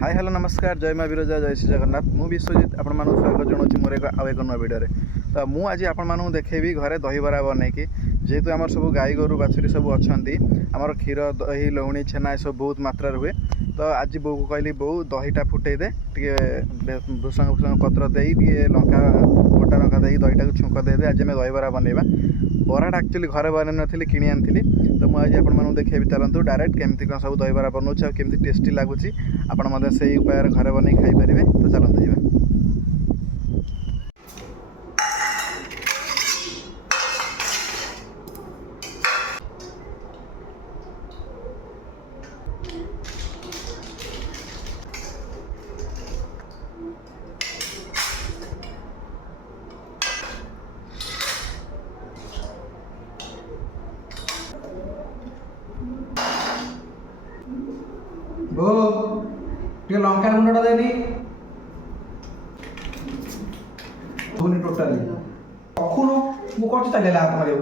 Hi hello नमस्कार जय माँ विरजा जय श्री जगन्नाथ मु विश्वजित आपण स्वागत जनाऊँ मोर एक नुआ भिडियो तो मुझे आज आपण देखेबी घरे दहीबरा बनईकि जेहेतु आम सब गाई गोरु बाछुरी सब अच्छा आमर क्षीर दही लहुणी छेना सब बहुत मात्रा हुए तो आज बो को कहली बो दहीटा फुटे दे भूसंग भूसंग पत्र दे लंका गोटा लंका दे दहीटा को छुंक दे आज आम दहीबरा बनइबा बराटा एक्चुअली घरे बन नी कि आनी तो मुझे आज देखेबी चलतु डायरेक्ट केमती कौन सब दहीबरा बनाऊँ केमती टेस्टी लगुच आपण से उपाय घरे बन खाईपारे तो चलते जावा। बो टे लंका गुंडा देनी टोटाली कखुनु मु करछि ताले हाथ मारियो